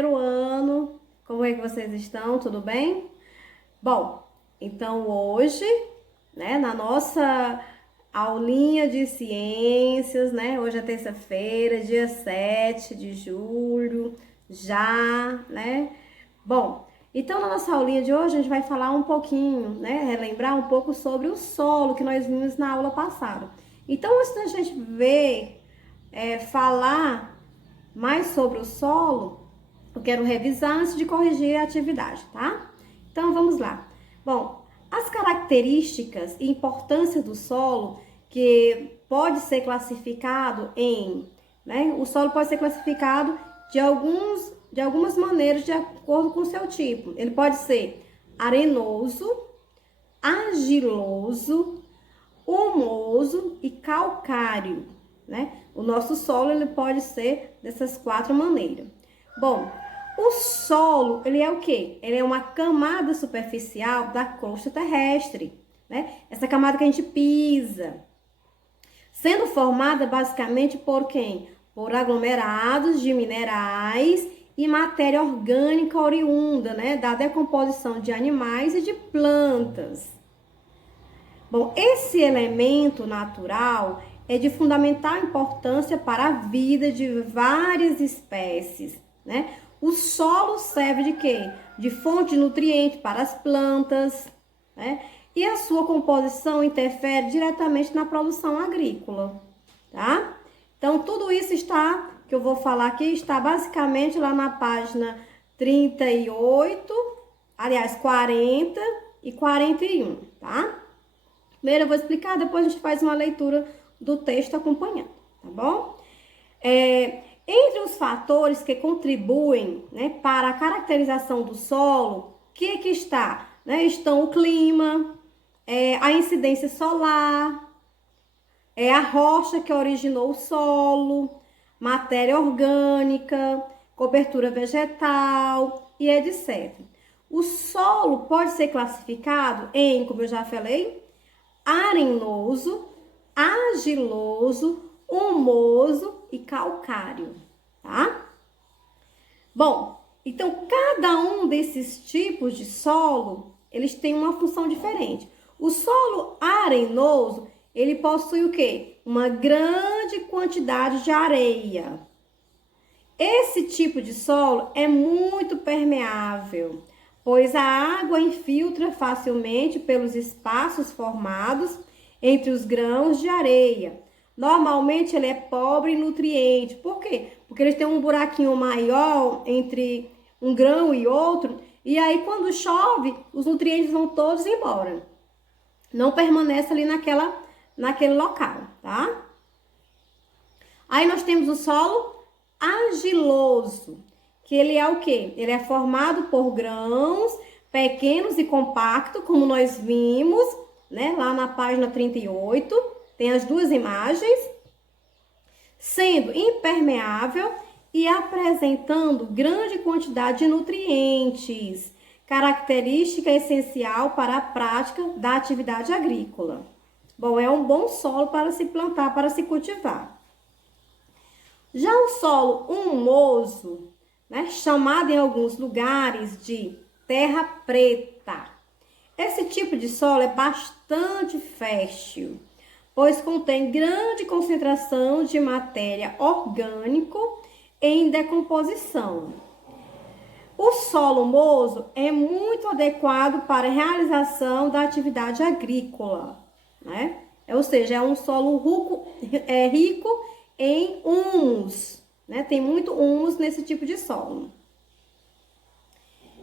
terceiro ano. Como é que vocês estão? Tudo bem? Bom, então hoje, né, na nossa aulinha de ciências, né? Hoje é terça-feira, dia 7 de julho, já, né? Bom, então na nossa aulinha de hoje a gente vai falar um pouquinho, né? Relembrar um pouco sobre o solo que nós vimos na aula passada. Então, antes da gente falar mais sobre o solo, eu quero revisar antes de corrigir a atividade, tá? Então, vamos lá. Bom, as características e importância do solo, que pode ser classificado né? O solo pode ser classificado de algumas maneiras, de acordo com o seu tipo. Ele pode ser arenoso, argiloso, humoso e calcário, né? O nosso solo, ele pode ser dessas quatro maneiras. Bom, o solo, ele é o quê? Ele é uma camada superficial da crosta terrestre, né? Essa camada que a gente pisa, sendo formada basicamente por quem? Por aglomerados de minerais e matéria orgânica oriunda, né? Da decomposição de animais e de plantas. Bom, esse elemento natural é de fundamental importância para a vida de várias espécies, né? O solo serve de quê? De fonte de nutriente para as plantas, né? E a sua composição interfere diretamente na produção agrícola, tá? Então, tudo isso que eu vou falar aqui, está basicamente lá na página 38, aliás, 40 e 41, tá? Primeiro eu vou explicar, depois a gente faz uma leitura do texto acompanhando, tá bom? Entre os fatores que contribuem, né, para a caracterização do solo, o que está? Né, estão o clima, a incidência solar, a rocha que originou o solo, matéria orgânica, cobertura vegetal e etc. O solo pode ser classificado em, como eu já falei, arenoso, argiloso, humoso e calcário, tá? Bom, então cada um desses tipos de solo, eles têm uma função diferente. O solo arenoso, ele possui o quê? Uma grande quantidade de areia. Esse tipo de solo é muito permeável, pois a água infiltra facilmente pelos espaços formados entre os grãos de areia. Normalmente ele é pobre em nutrientes. Por quê? Porque eles têm um buraquinho maior entre um grão e outro, e aí quando chove, os nutrientes vão todos embora. Não permanece ali naquele local, tá? Aí nós temos o solo argiloso, que ele é o quê? Ele é formado por grãos pequenos e compactos, como nós vimos, né, lá na página 38, tem as duas imagens, sendo impermeável e apresentando grande quantidade de nutrientes, característica essencial para a prática da atividade agrícola. Bom, é um bom solo para se plantar, para se cultivar. Já o solo humoso, né, chamado em alguns lugares de terra preta. Esse tipo de solo é bastante fértil, pois contém grande concentração de matéria orgânica em decomposição. O solo humoso é muito adequado para a realização da atividade agrícola, né? Ou seja, é um solo rico em humus, né? Tem muito humus nesse tipo de solo.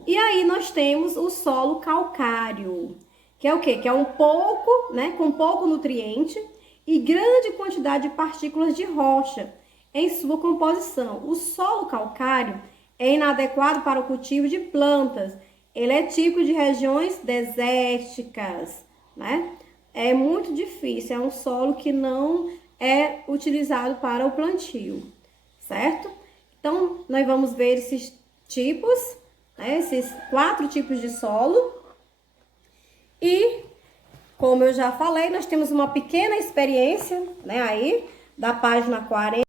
E aí nós temos o solo calcário, que é o quê? Que é um pouco, né? Com pouco nutriente e grande quantidade de partículas de rocha em sua composição. O solo calcário é inadequado para o cultivo de plantas. Ele é típico de regiões desérticas, né? É muito difícil, é um solo que não é utilizado para o plantio, certo? Então, nós vamos ver esses tipos, né, esses 4 tipos de solo. E, como eu já falei, nós temos uma pequena experiência, né, aí, da página 40.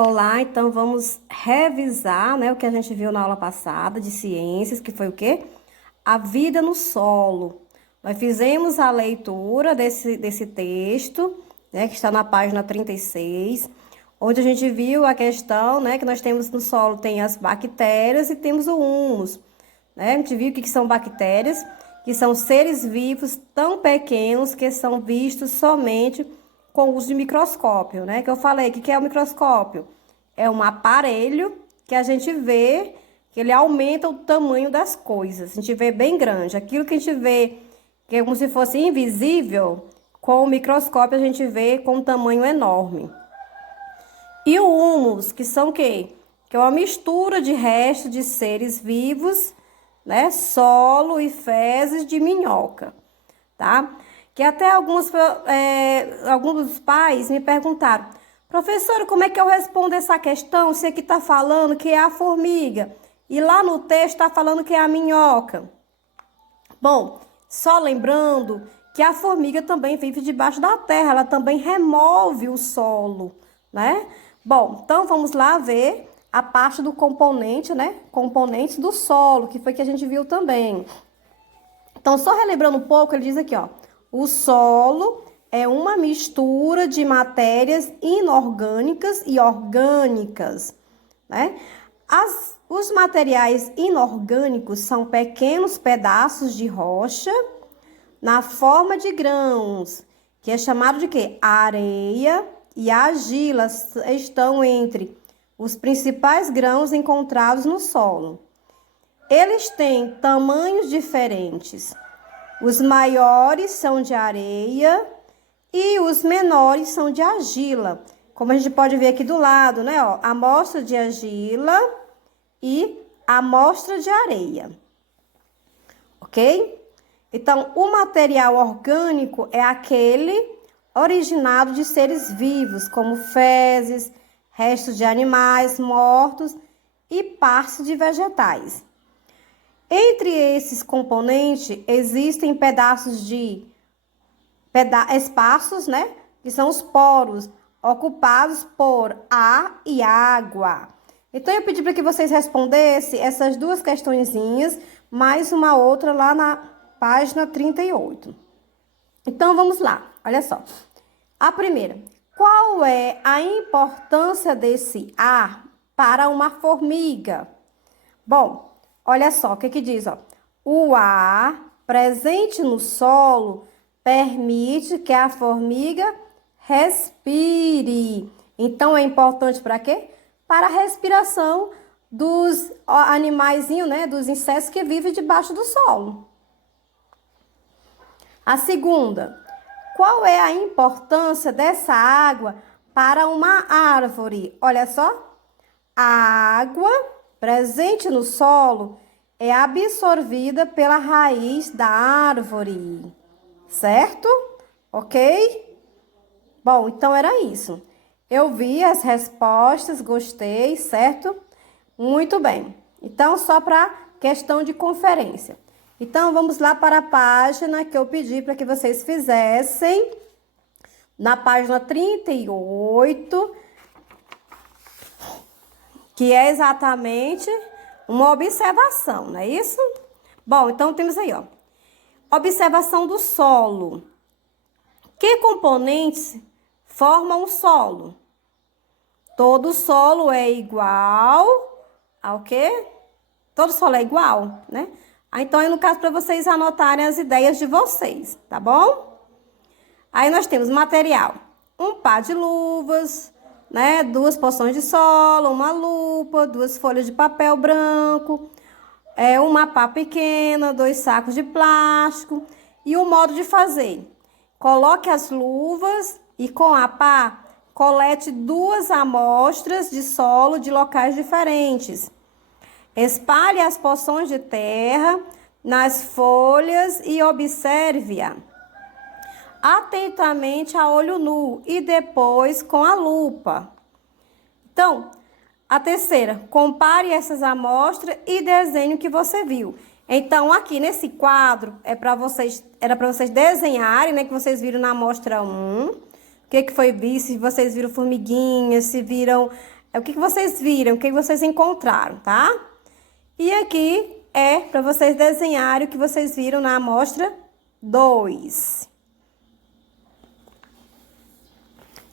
Olá, então vamos revisar, né, o que a gente viu na aula passada de ciências, que foi o quê? A vida no solo. Nós fizemos a leitura desse texto, né, que está na página 36, onde a gente viu a questão, né, que nós temos no solo, tem as bactérias e temos o humus, né? A gente viu o que são bactérias, que são seres vivos tão pequenos que são vistos somente com o uso de microscópio, né? Que eu falei, o que é o microscópio? É um aparelho que a gente vê, que ele aumenta o tamanho das coisas. A gente vê bem grande. Aquilo que a gente vê, que é como se fosse invisível, com o microscópio a gente vê com um tamanho enorme. E o humus, que são o quê? Que é uma mistura de restos de seres vivos, né? Solo e fezes de minhoca, tá? Que até alguns dos pais me perguntaram, professora, como é que eu respondo essa questão? Se aqui está falando que é a formiga e lá no texto está falando que é a minhoca. Bom, só lembrando que a formiga também vive debaixo da terra, ela também remove o solo, né? Bom, então vamos lá ver a parte do componente, né? Componentes do solo, que foi que a gente viu também. Então, só relembrando um pouco, ele diz aqui, ó. O solo é uma mistura de matérias inorgânicas e orgânicas, né? Os materiais inorgânicos são pequenos pedaços de rocha na forma de grãos, que é chamado de quê? A areia e a argila estão entre os principais grãos encontrados no solo. Eles têm tamanhos diferentes. Os maiores são de areia e os menores são de argila. Como a gente pode ver aqui do lado, né? Ó, amostra de argila e amostra de areia. Ok? Então, o material orgânico é aquele originado de seres vivos, como fezes, restos de animais mortos e partes de vegetais. Entre esses componentes, existem espaços, né? Que são os poros, ocupados por ar e água. Então, eu pedi para que vocês respondessem essas duas questõezinhas, mais uma outra lá na página 38. Então, vamos lá. Olha só. A primeira. Qual é a importância desse ar para uma formiga? Bom, olha só o que diz, ó. O ar presente no solo permite que a formiga respire. Então, é importante para quê? Para a respiração dos animaizinhos, né? Dos insetos que vivem debaixo do solo. A segunda, qual é a importância dessa água para uma árvore? Olha só, a água presente no solo é absorvida pela raiz da árvore, certo? Ok? Bom, então era isso. Eu vi as respostas, gostei, certo? Muito bem. Então, só para questão de conferência. Então, vamos lá para a página que eu pedi para que vocês fizessem. Na página 38, que é exatamente uma observação, não é isso? Bom, então temos aí, ó. Observação do solo. Que componentes formam o solo? Todo solo é igual ao quê? Todo solo é igual, né? Então, aí no caso, para vocês anotarem as ideias de vocês, tá bom? Aí nós temos material. Um par de luvas, né? 2 porções de solo, uma lupa, 2 folhas de papel branco, uma pá pequena, 2 sacos de plástico. E o modo de fazer. Coloque as luvas e com a pá, colete 2 amostras de solo de locais diferentes. Espalhe as porções de terra nas folhas e observe-a atentamente a olho nu e depois com a lupa. Então, a terceira, compare essas amostras e desenhe o que você viu. Então, aqui nesse quadro, era para vocês desenharem, né, que vocês viram na amostra 1. O que foi visto, se vocês viram formiguinhas, se viram é o que vocês viram, o que vocês encontraram, tá? E aqui é para vocês desenharem o que vocês viram na amostra 2.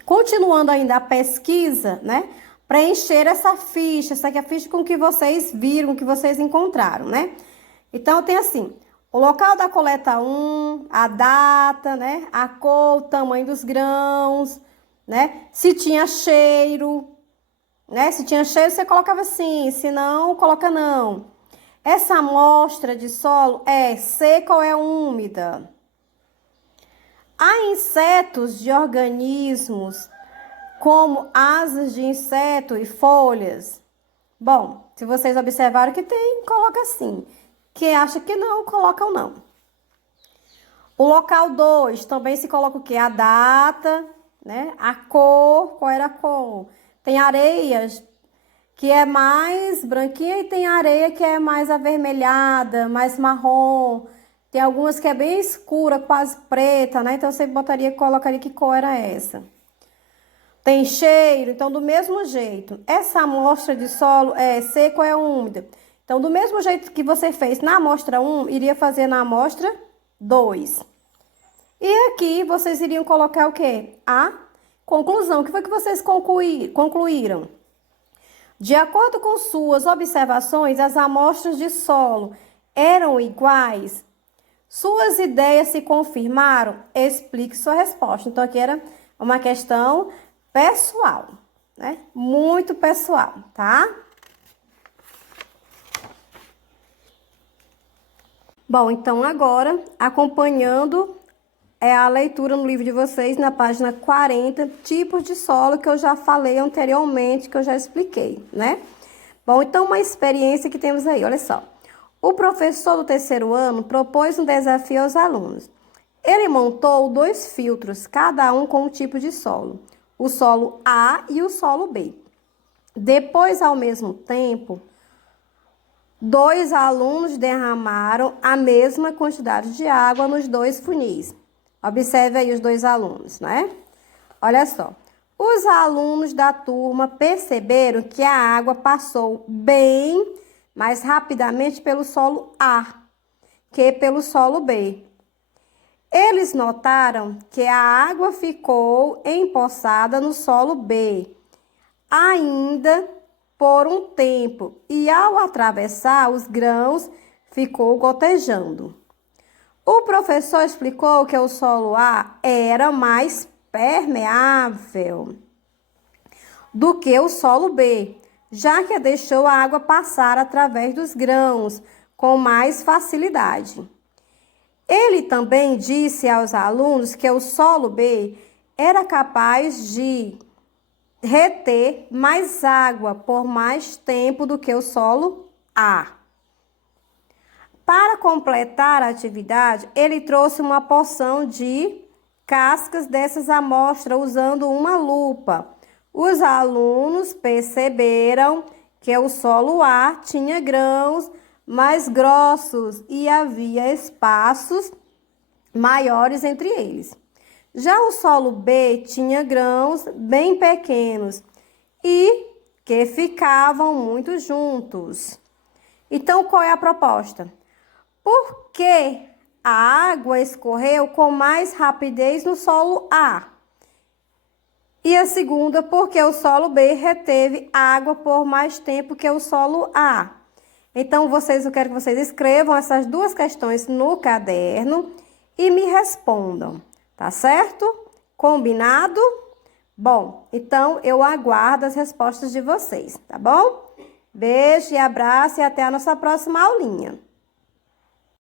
Continuando ainda a pesquisa, né? Preencher essa aqui é a ficha com o que vocês viram, com o que vocês encontraram, né? Então, tem assim, o local da coleta 1, a data, né? A cor, o tamanho dos grãos, né? Se tinha cheiro, né? Se tinha cheiro, você colocava sim, se não, coloca não. Essa amostra de solo é seca ou é úmida? Há insetos de organismos como asas de inseto e folhas? Bom, se vocês observaram que tem, coloca assim. Quem acha que não, coloca o não. O local 2, também se coloca o quê? A data, né? A cor, qual era a cor? Tem areias que é mais branquinha e tem areia que é mais avermelhada, mais marrom. Tem algumas que é bem escura, quase preta, né? Então, você colocaria que cor era essa. Tem cheiro, então, do mesmo jeito. Essa amostra de solo é seca ou é úmida? Então, do mesmo jeito que você fez na amostra 1, iria fazer na amostra 2. E aqui, vocês iriam colocar o quê? A conclusão. O que foi que vocês concluíram? De acordo com suas observações, as amostras de solo eram iguais? Suas ideias se confirmaram? Explique sua resposta. Então, aqui era uma questão pessoal, né? Muito pessoal, tá? Bom, então agora, acompanhando a leitura no livro de vocês, na página 40, tipos de solo que eu já falei anteriormente, que eu já expliquei, né? Bom, então uma experiência que temos aí, olha só. O professor do 3º ano propôs um desafio aos alunos. Ele montou 2 filtros, cada um com um tipo de solo, o solo A e o solo B. Depois, ao mesmo tempo, 2 alunos derramaram a mesma quantidade de água nos 2 funis. Observe aí os 2 alunos, né? Olha só. Os alunos da turma perceberam que a água passou bem mais rapidamente pelo solo A que pelo solo B. Eles notaram que a água ficou empoçada no solo B, ainda por um tempo, e ao atravessar os grãos, ficou gotejando. O professor explicou que o solo A era mais permeável do que o solo B, já que deixou a água passar através dos grãos com mais facilidade. Ele também disse aos alunos que o solo B era capaz de reter mais água por mais tempo do que o solo A. Para completar a atividade, ele trouxe uma porção de cascas dessas amostras usando uma lupa. Os alunos perceberam que o solo A tinha grãos mais grossos e havia espaços maiores entre eles. Já o solo B tinha grãos bem pequenos e que ficavam muito juntos. Então, qual é a proposta? Por que a água escorreu com mais rapidez no solo A? E a segunda, porque o solo B reteve água por mais tempo que o solo A. Então, eu quero que vocês escrevam essas 2 questões no caderno e me respondam, tá certo? Combinado? Bom, então eu aguardo as respostas de vocês, tá bom? Beijo e abraço e até a nossa próxima aulinha.